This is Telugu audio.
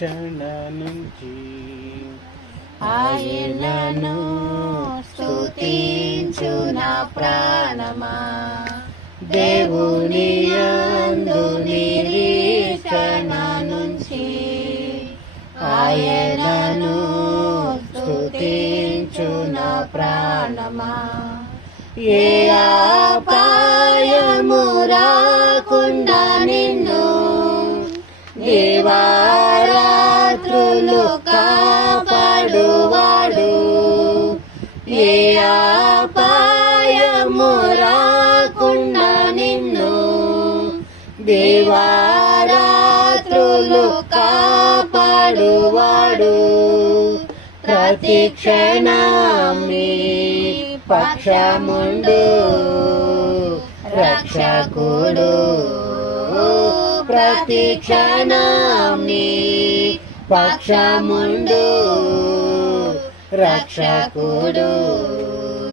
రక్షణ నుంచి ఆయనను స్తుతించు నా ప్రాణమా, దేవుని యందు నిరీక్షణ నుంచి ఆయనను స్తుతించు నా ప్రాణమా. ఏ అపాయము రాకుండా నిన్ను దివారాత్రులు కాపాడువాడు, ఏ అపాయము రాకుండా నిన్ను దివారాత్రులు కాపాడువాడు. ప్రతి క్షణం నీ పక్షముండు రక్షకుడు, ప్రతి క్షణం నీ పక్షముండు రక్షకుడు.